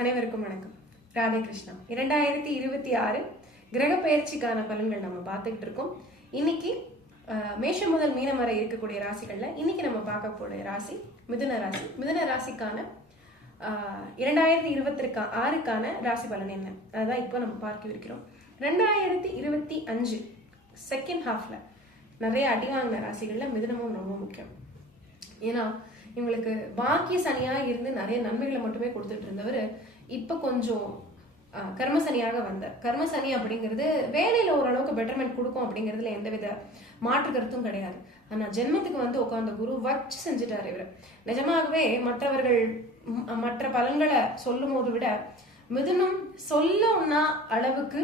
அனைவருக்கும் வணக்கம். ராதே கிருஷ்ணா. 2026 கிரக பயிற்சிக்கான பலன்கள் நம்ம பார்த்துக்கிட்டு இருக்கோம். இன்னைக்கு மேஷம் முதல் மீனம் வரை இருக்கக்கூடிய ராசிகள்ல இன்னைக்கு நம்ம பார்க்கக்கூடிய ராசி மிதுன ராசி. மிதுன ராசிக்கான 2026க்கான ராசி பலன் என்ன, அதுதான் இப்போ நம்ம பார்க்க இருக்கிறோம். 2025 செகண்ட் ஹாஃப்ல நிறைய அடி வாங்கின ராசிகள்ல மிதுனமும் ரொம்ப முக்கியம். ஏன்னா இவங்களுக்கு பாக்கிய சனியா இருந்து நிறைய நன்மைகளை மட்டுமே கொடுத்துட்டு இருந்தவர் இப்ப கொஞ்சம் கர்மசனியாக வந்தார். கர்மசனி அப்படிங்கிறது வேலையில ஓரளவுக்கு பெட்டர்மெண்ட் கொடுக்கும் அப்படிங்கிறதுல எந்தவித மாற்று கருத்தும் கிடையாது. ஆனா ஜென்மத்துக்கு வந்து உட்கார்ந்த குரு வச்சு செஞ்சுட்டாரு இவர். நிஜமாகவே மற்றவர்கள் மற்ற பலன்களை சொல்லும் போது விட மிதுனம் சொல்லணும்னா அளவுக்கு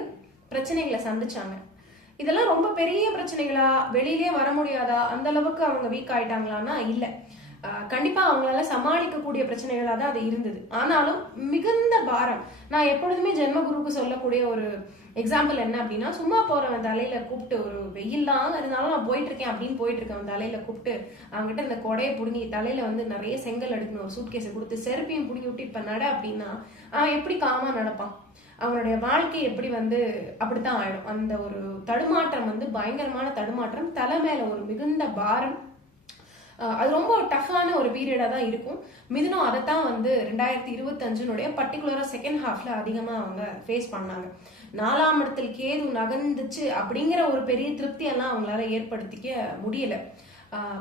பிரச்சனைகளை சந்திச்சாங்க. இதெல்லாம் ரொம்ப பெரிய பிரச்சனைகளா, வெளியிலே வர முடியாதா, அந்த அளவுக்கு அவங்க வீக் ஆயிட்டாங்களான்னா இல்ல, கண்டிப்பா அவங்களால சமாளிக்கக்கூடிய பிரச்சனைகளா தான் அது இருந்தது. ஆனாலும் மிகுந்த பாரம். நான் எப்பொழுதுமே ஜென்மகுருக்கு சொல்லக்கூடிய ஒரு எக்ஸாம்பிள் என்ன அப்படின்னா, சும்மா போறவன் தலையில கூப்பிட்டு, ஒரு வெயில்லாம் இருந்தாலும் நான் போயிட்டு இருக்கேன் அப்படின்னு போயிட்டு இருக்கேன், தலையில கூப்பிட்டு அவங்ககிட்ட இந்த கொடையை புடுங்கி தலையில வந்து நிறைய செங்கல் எடுக்கணும், ஒரு சூட்கேஸை கொடுத்து செருப்பையும் புடுங்கி விட்டு இப்ப நட அப்படின்னா அவன் எப்படி காமா நடப்பான்? அவனுடைய வாழ்க்கை எப்படி வந்து அப்படித்தான் ஆயிடும். அந்த ஒரு தடுமாற்றம் வந்து பயங்கரமான தடுமாற்றம், தலை மேல ஒரு மிகுந்த பாரம். அது ரொம்ப டஃப்பான ஒரு பீரியடா தான் இருக்கும். மிதுனம் அதைத்தான் வந்து 2025 பர்டிகுலரா செகண்ட் ஹாஃப்ல அதிகமா அவங்க ஃபேஸ் பண்ணாங்க. 4ஆம் இடத்தில் கேது நகர்ந்துச்சு அப்படிங்கிற ஒரு பெரிய திருப்தி எல்லாம் அவங்களால ஏற்படுத்திக்க முடியல.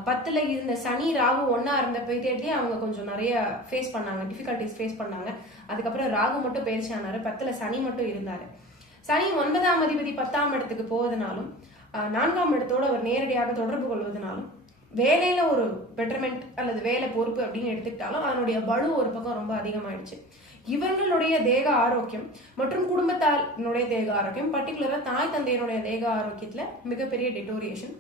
10ல இருந்த சனி ராகு ஒன்னா இருந்த பீரியட்லயே அவங்க கொஞ்சம் நிறைய ஃபேஸ் பண்ணாங்க, டிஃபிகல்டிஸ் ஃபேஸ் பண்ணாங்க. அதுக்கப்புறம் ராகு மட்டும் பயிற்சி ஆனாரு, 10ல சனி மட்டும் இருந்தாரு. சனி 9ஆம் அதிபதி 10ஆம் இடத்துக்கு போவதனாலும் 4ஆம் இடத்தோடு அவர் நேரடியாக தொடர்பு கொள்வதனாலும் வேலையில ஒரு பெட்டர்மெண்ட் அல்லது வேலை பொறுப்பு அப்படின்னு எடுத்துக்கிட்டாலும் அதனுடைய பலு ஒரு பக்கம் ரொம்ப அதிகமாயிடுச்சு. இவங்களுடைய தேக ஆரோக்கியம் மற்றும் குடும்பத்தாருடைய தேக ஆரோக்கியம், பர்டிகுலரா தாய் தந்தையனுடைய தேக ஆரோக்கியத்துல மிகப்பெரிய டெட்டோரியேஷன்.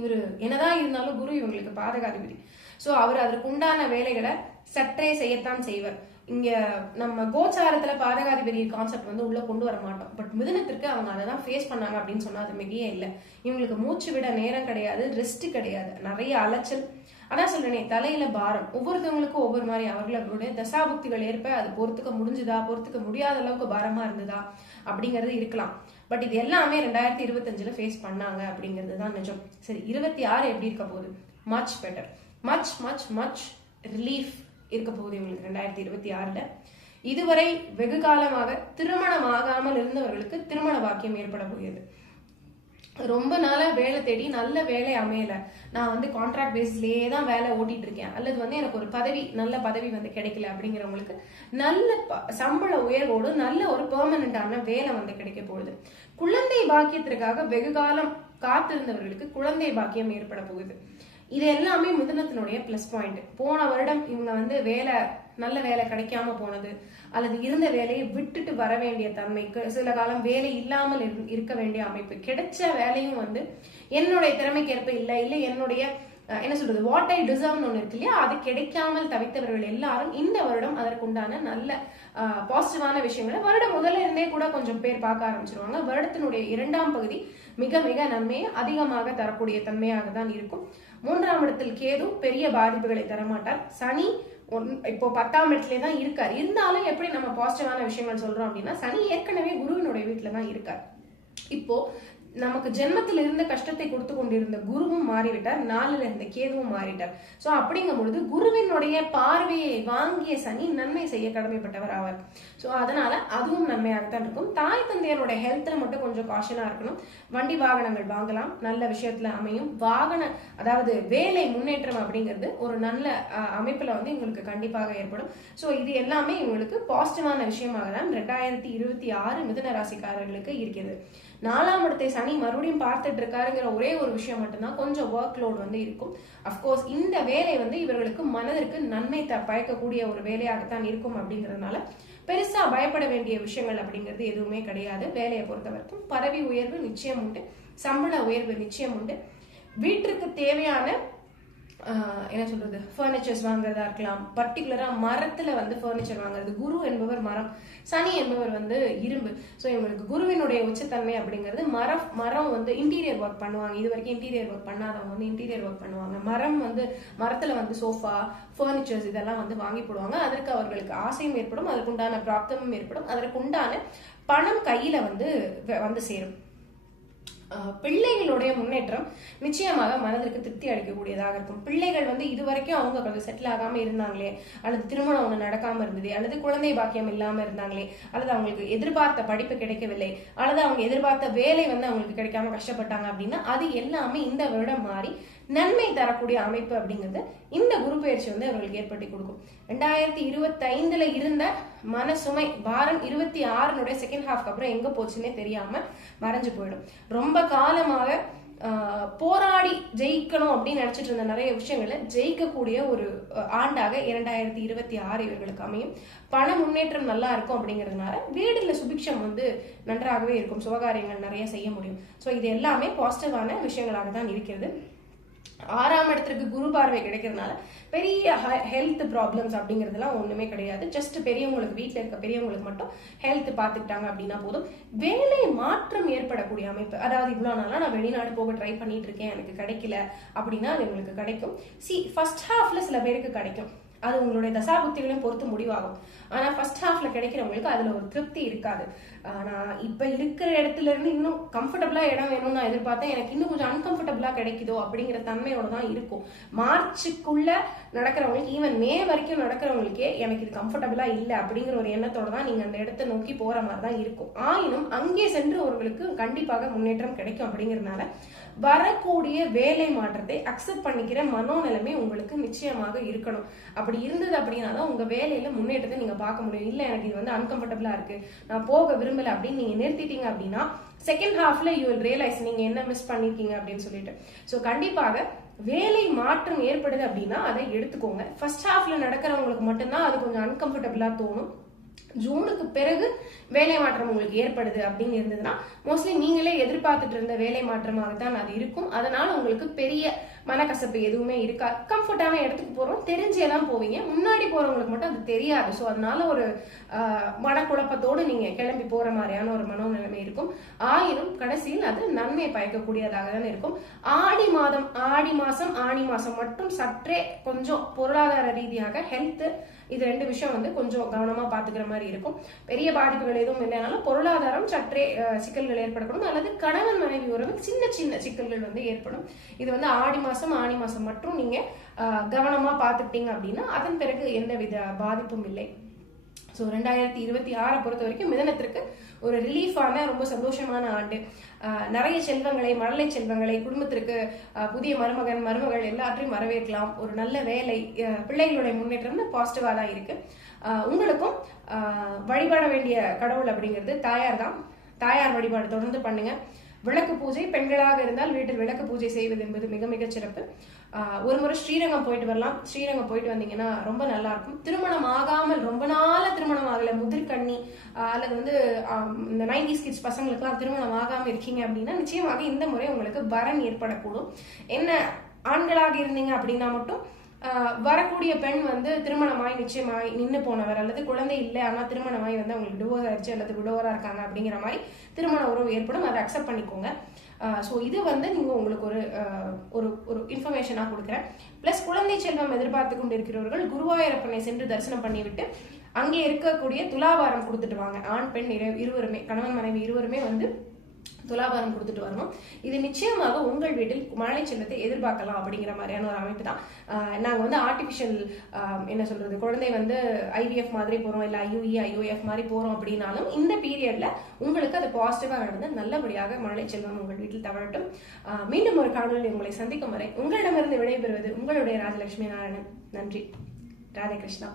இவரு என்னதான் இருந்தாலும் குரு இவங்களுக்கு பாதகாதிபதி. சோ அவர் அதற்கு உண்டான வேலைகளை சற்றே செய்யத்தான் செய்வர். இங்க நம்ம கோச்சாரத்துல பாதகாதிபதி கான்செப்ட் வந்து உள்ள கொண்டு வர மாட்டோம். பட் மிதுனத்திற்கு அவங்க அதை தான் ஃபேஸ் பண்ணாங்க அப்படின்னு சொன்னா அது மிகையே இல்லை. இவங்களுக்கு மூச்சு விட நேரம் கிடையாது, ரெஸ்ட் கிடையாது, நிறைய அலைச்சல். அதான் சொல்றேனே, தலையில பாரம். ஒவ்வொருத்தவங்களுக்கும் ஒவ்வொரு மாதிரி அவர்களுடைய தசாபுக்திகள் ஏற்ப அது பொறுத்துக்க முடிஞ்சுதா, பொறுத்துக்க முடியாத அளவுக்கு பாரமா இருந்ததா அப்படிங்கிறது இருக்கலாம். பட் இது எல்லாமே 2025 ஃபேஸ் பண்ணாங்க அப்படிங்கிறது தான் நிஜம். சரி, 26 எப்படி இருக்க போகுது? Much better, much much much relief இருக்க போகுது இவங்களுக்கு 2026. இதுவரை வெகு காலமாக திருமணம் ஆகாமல் இருந்தவர்களுக்கு திருமண பாக்கியம் ஏற்பட போகிறது. ரொம்ப நாளா வேலை தேடி நல்ல வேலை அமையல, நான் வந்து கான்ட்ராக்ட் பேஸ்லயே தான் வேலை ஓட்டிட்டு இருக்கேன், அல்லது வந்து எனக்கு ஒரு பதவி, நல்ல பதவி வந்து கிடைக்கல அப்படிங்கிறவங்களுக்கு நல்ல சம்பள உயர்வோடு நல்ல ஒரு பெர்மனண்டான வேலை வந்து கிடைக்க போகுது. குழந்தை பாக்கியத்திற்காக வெகு காலம் காத்திருந்தவர்களுக்கு குழந்தை பாக்கியம் ஏற்பட போகுது. இது எல்லாமே மிதுனத்தினுடைய பிளஸ் பாயிண்ட். போன வருடம் இவங்க வந்து வேலை, நல்ல வேலை கிடைக்காம போனது, அல்லது இருந்த வேலையை விட்டுட்டு வர வேண்டிய தன்மைக்கு, சில காலம் வேலை இல்லாமல் இருக்க வேண்டிய அமைப்பு, கிடைச்ச வேலையும் வந்து என்னுடைய திறமைக்கு ஏற்ப இல்லை என்னுடைய என்ன சொல்றது, வாட் ஐ டிசர்வ்னு ஒன்று இருக்கு இல்லையா, அது கிடைக்காமல் தவித்தவர்கள் எல்லாரும் இந்த வருடம் அதற்குண்டான நல்ல பாசிட்டிவான விஷயங்களை வருடம் முதல்ல இருந்தே கூட கொஞ்சம் பேர் பார்க்க ஆரம்பிச்சிருவாங்க. வருடத்தினுடைய 2ஆம் பகுதி மிக மிக நன்மையை அதிகமாக தரக்கூடிய தன்மையாக தான் இருக்கும். 3ஆம் இடத்தில் கேது பெரிய பாதிப்புகளை தரமாட்டார். சனி இப்போ 10ஆம் இடத்துல தான் இருக்கார். இருந்தாலும் எப்படி நம்ம பாசிட்டிவான விஷயங்கள் சொல்றோம் அப்படின்னா, சனி ஏற்கனவே குருவினுடைய வீட்டுல தான் இருக்கார். இப்போ நமக்கு ஜென்மத்தில் இருந்த கஷ்டத்தை கொடுத்து கொண்டிருந்த குருவும் மாறிவிட்டார், 4ல இருந்த கேதுவும் மாறிட்டார். சோ அப்படிங்கும் பொழுது குருவினுடைய பார்வையை வாங்கிய சனி நன்மை செய்ய கடமைப்பட்டவர் ஆவார். சோ அதனால அதுவும் நன்மையாகத்தான் இருக்கும். தாய் தந்தையருடைய ஹெல்த்ல மட்டும் கொஞ்சம் காஷனா இருக்கணும். வண்டி வாகனங்கள் வாங்கலாம், நல்ல விஷயத்துல அமையும். அதாவது வேலை முன்னேற்றம் அப்படிங்கிறது ஒரு நல்ல அமைப்புல வந்து இவங்களுக்கு கண்டிப்பாக ஏற்படும். சோ இது எல்லாமே இவங்களுக்கு பாசிட்டிவான விஷயமாக தான் 2026 மிதுன ராசிக்காரர்களுக்கு இருக்கிறது. 4ஆம் இடத்தை சனி மறுபடியும் பார்த்துட்டு இருக்காருங்கிற ஒரே ஒரு விஷயம் மட்டும்தான் கொஞ்சம் ஒர்க் லோட் வந்து இருக்கும். அப்கோர்ஸ் இந்த வேலை வந்து இவர்களுக்கு மனதிற்கு நன்மை பயக்கக்கூடிய ஒரு வேலையாகத்தான் இருக்கும். அப்படிங்கிறதுனால பெருசா பயப்பட வேண்டிய விஷயங்கள் அப்படிங்கிறது எதுவுமே கிடையாது. வேலையை பொறுத்த வரைக்கும் பதவி உயர்வு நிச்சயம் உண்டு, சம்பள உயர்வு நிச்சயம் உண்டு. வீட்டிற்கு தேவையான என்ன சொல்றது, ஃபர்னிச்சர்ஸ் வாங்குறதா இருக்கலாம். பர்டிகுலரா மரத்துல வந்து ஃபர்னிச்சர் வாங்குறது. குரு என்பவர் மரம், சனி என்பவர் வந்து இரும்பு. ஸோ இவங்களுக்கு குருவினுடைய உச்சத்தன்மை அப்படிங்கிறது மரம் வந்து இன்டீரியர் ஒர்க் பண்ணுவாங்க. இது வரைக்கும் இன்டீரியர் ஒர்க் பண்ணாதவங்க வந்து இன்டீரியர் ஒர்க் பண்ணுவாங்க. மரத்துல வந்து சோஃபா, ஃபர்னிச்சர்ஸ் இதெல்லாம் வந்து வாங்கி போடுவாங்க. அதற்கு அவர்களுக்கு ஆசையும் ஏற்படும், அதற்கு உண்டான பிராப்தமும் ஏற்படும், அதற்கு உண்டான பணம் கையில வந்து சேரும். பிள்ளைகளுடைய முன்னேற்றம் நிச்சயமாக மனதிற்கு திருப்தி அளிக்கக்கூடியதாக இருக்கும். பிள்ளைகள் வந்து இதுவரைக்கும் அவங்க கொஞ்சம் செட்டில் ஆகாம இருந்தாங்களே, அல்லது திருமணம் ஒண்ணு நடக்காம இருந்தது, அல்லது குழந்தை பாக்கியம் இல்லாம இருந்தாங்களே, அல்லது அவங்களுக்கு எதிர்பார்த்த படிப்பு கிடைக்கவில்லை, அல்லது அவங்க எதிர்பார்த்த வேலை வந்து அவங்களுக்கு கிடைக்காம கஷ்டப்பட்டாங்க அப்படின்னா அது எல்லாமே இந்த வருடம் மாறி நன்மை தரக்கூடிய அமைப்பு அப்படிங்கிறது இந்த குரு பயிற்சி வந்து அவர்களுக்கு ஏற்படுத்தி கொடுக்கும். 2025 இருந்த மனசுமை பாரம் 26 செகண்ட் ஹாஃப்க்கு அப்புறம் எங்க போச்சுன்னே தெரியாம மறைஞ்சு போயிடும். ரொம்ப காலமாக போராடி ஜெயிக்கணும் அப்படின்னு நினைச்சிட்டு இருந்த நிறைய விஷயங்களை ஜெயிக்கக்கூடிய ஒரு ஆண்டாக 2026 இவர்களுக்கு அமையும். பண முன்னேற்றம் நல்லா இருக்கும் அப்படிங்கிறதுனால வீடுல சுபிக்ஷம் வந்து நன்றாகவே இருக்கும், சுபகாரியங்கள் நிறைய செய்ய முடியும். ஸோ இது எல்லாமே பாசிட்டிவான விஷயங்களாக தான் இருக்கிறது. 6ஆம் இடத்திற்கு குரு பார்வை கிடைக்கிறதுனால பெரிய ஹெல்த் ப்ராப்ளம்ஸ் அப்படிங்கிறதுலாம் ஒண்ணுமே கிடையாது. ஜஸ்ட் பெரியவங்களுக்கு, வீட்டில் இருக்க பெரியவங்களுக்கு மட்டும் ஹெல்த் பார்த்துக்கிட்டாங்க அப்படின்னா போதும். வேலை மாற்றம் ஏற்படக்கூடிய அமைப்பு, அதாவது இவ்வளவு நாளா நான் வெளிநாடு போக ட்ரை பண்ணிட்டு இருக்கேன், எனக்கு கிடைக்கல அப்படின்னா அது உங்களுக்கு கிடைக்கும். ஃபர்ஸ்ட் ஹாஃப்ல சில பேருக்கு கிடைக்கும், அது உங்களுடைய தசாபுத்திகளையும் பொறுத்து முடிவாகும். ஆனா ஃபர்ஸ்ட் ஹாஃப்ல கிடைக்கிறவங்களுக்கு அதுல ஒரு திருப்தி இருக்காது. நான் இப்ப இருக்கிற இடத்துல இருந்து இன்னும் கம்ஃபர்டபுளா இடம் வேணும்னு நான் எதிர்பார்த்தேன், எனக்கு இன்னும் கொஞ்சம் அன்கம்ஃபர்டபுளா கிடைக்குதோ அப்படிங்கிற தன்மையோட தான் இருக்கும். மார்ச்சுக்குள்ள நடக்கிறவங்களுக்கு, ஈவன் மே வரைக்கும் நடக்கிறவங்களுக்கே எனக்கு இது கம்ஃபர்டபுளா இல்லை அப்படிங்கிற ஒரு எண்ணத்தோட தான் நீங்க அந்த இடத்தை நோக்கி போற மாதிரி தான் இருக்கும். ஆயினும் அங்கே சென்று அவர்களுக்கு கண்டிப்பாக முன்னேற்றம் கிடைக்கும். அப்படிங்கிறதுனால வரக்கூடிய வேலை மாற்றத்தை அக்செப்ட் பண்ணிக்கிற மனோநிலைமை உங்களுக்கு நிச்சயமாக இருக்கணும். அப்படி இருந்தது அப்படின்னா தான் உங்க வேலையில முன்னேற்றத்தை நீங்க பார்க்க முடியும். இல்ல எனக்கு இது வந்து அன்கம்ஃபர்டபுளா இருக்கு, நான் போக விரும்பல அப்படின்னு நீங்க நிறுத்திட்டீங்க அப்படின்னா செகண்ட் ஹாஃப்ல யூ வில் ரியலைஸ் நீங்க என்ன மிஸ் பண்ணிருக்கீங்க அப்படின்னு சொல்லிட்டு. ஸோ கண்டிப்பாக வேலை மாற்றம் ஏற்படுது அப்படின்னா அதை எடுத்துக்கோங்க. ஃபர்ஸ்ட் ஹாஃப்ல நடக்கிறவங்களுக்கு மட்டும்தான் அது கொஞ்சம் அன்கம்ஃபர்டபுளா தோணும். ஜூனுக்கு பிறகு வேலை மாற்றம் உங்களுக்கு ஏற்படுது அப்படின்னு இருந்ததுன்னா மோஸ்ட்லி நீங்களே எதிர்பார்த்துட்டு இருந்த வேலை மாற்றமாகத்தான் அது இருக்கும். அதனால உங்களுக்கு பெரிய மனக்கசப்பு எதுவுமே இருக்கா. கம்ஃபர்டான இடத்துக்கு போறோம், தெரிஞ்சேதான் போவீங்க. முன்னாடி போறவங்களுக்கு மட்டும் அது தெரியாது. ஸோ அதனால ஒரு மனக்குழப்பத்தோடு நீங்க கிளம்பி போற மாதிரியான ஒரு மனோநிலைமை இருக்கும். ஆயினும் கடைசியில் அது நன்மை பயக்கக்கூடியதாக தான் இருக்கும். ஆடி மாசம் மட்டும் சற்றே கொஞ்சம் பொருளாதார ரீதியாக ஹெல்த், இது 2 விஷயம் வந்து கொஞ்சம் கவனமா பாத்துக்கிற மாதிரி இருக்கும். பெரிய பாதிப்புகள் எதுவும் இல்லைனாலும் பொருளாதாரம் சற்றே சிக்கல்கள் ஏற்படக்கூடும், அல்லது கணவன் மனைவி உறவு சின்ன சின்ன சிக்கல்கள் வந்து ஏற்படும். இது வந்து ஆடி மாசம் மட்டும் நீங்க கவனமா பாத்துக்கிட்டீங்க அப்படின்னா அதன் பிறகு எந்தவித பாதிப்பும் இல்லை. ஸோ 2026 பொறுத்த வரைக்கும் மிதனத்திற்கு ஒரு ரிலீஃபான ரொம்ப சந்தோஷமான ஆண்டு. நிறைய செல்வங்களை, மழலை செல்வங்களை, குடும்பத்திற்கு புதிய மருமகள் எல்லாத்தையும் வரவேற்கலாம். ஒரு நல்ல வேலை, பிள்ளைகளுடைய முன்னேற்றம் பாசிட்டிவா தான் இருக்கு. உங்களுக்கும் வழிபட வேண்டிய கடவுள் அப்படிங்கிறது தாயார் தான். தாயார் வழிபாடு தொடர்ந்து பண்ணுங்க. விளக்கு பூஜை, பெண்களாக இருந்தால் வீட்டில் விளக்கு பூஜை செய்வது என்பது மிக மிக சிறப்பு. ஒரு முறை ஸ்ரீரங்கம் போயிட்டு வரலாம். ஸ்ரீரங்கம் போயிட்டு வந்தீங்கன்னா ரொம்ப நல்லா இருக்கும். திருமணம் ஆகாமல் ரொம்ப நாள திருமணம் ஆகல, முதிர்கண்ணி அல்லது வந்து இந்த 90s கிட்ஸ் பசங்களுக்குலாம் திருமணம் ஆகாம இருக்கீங்க அப்படின்னா நிச்சயமாக இந்த முறை உங்களுக்கு வரன் ஏற்படக்கூடும். என்ன ஆண்களாக இருந்தீங்க அப்படின்னா மட்டும் வரக்கூடிய பெண் வந்து திருமணமாய் நிச்சயமாய் நின்று போனவர், அல்லது குழந்தை இல்லை ஆனா திருமணமாய் வந்து அவங்களுக்கு டிவோர்ஸ் ஆயிடுச்சு அல்லது விடோவரா இருக்காங்க அப்படிங்கிற மாதிரி திருமண உறவு ஏற்படும். அதை அக்செப்ட் பண்ணிக்கோங்க. ஸோ இது வந்து நீங்க உங்களுக்கு ஒரு இன்ஃபர்மேஷனா கொடுக்குறேன். பிளஸ் குழந்தை செல்வம் எதிர்பார்த்து கொண்டு இருக்கிறவர்கள் குருவாயூரப்பனை சென்று தரிசனம் பண்ணிவிட்டு அங்கே இருக்கக்கூடிய துலாபாரம் கொடுத்துட்டு வாங்க. ஆண் பெண் இருவருமே, கணவன் மனைவி இருவருமே வந்து துலாபாரம் கொடுத்துட்டு வரணும். இது நிச்சயமாக உங்கள் வீட்டில் மழலை செல்வத்தை எதிர்பார்க்கலாம் அப்படிங்கிற மாதிரியான ஒரு அமைப்பு தான். நாங்கள் வந்து ஆர்டிபிஷியல் என்ன சொல்றது, குழந்தை வந்து IVF மாதிரி போறோம், இல்லை IUE/IOF மாதிரி போறோம் அப்படின்னாலும் இந்த பீரியட்ல உங்களுக்கு அது பாசிட்டிவா நடந்து நல்லபடியாக மழலை செல்வம் உங்கள் வீட்டில் தவழட்டும். மீண்டும் ஒரு காணொலியில் உங்களை சந்திக்கும் வரை உங்களிடமிருந்து விடைபெறுவது உங்களுடைய ராஜலட்சுமி நாராயணன். நன்றி. ராதே கிருஷ்ணா.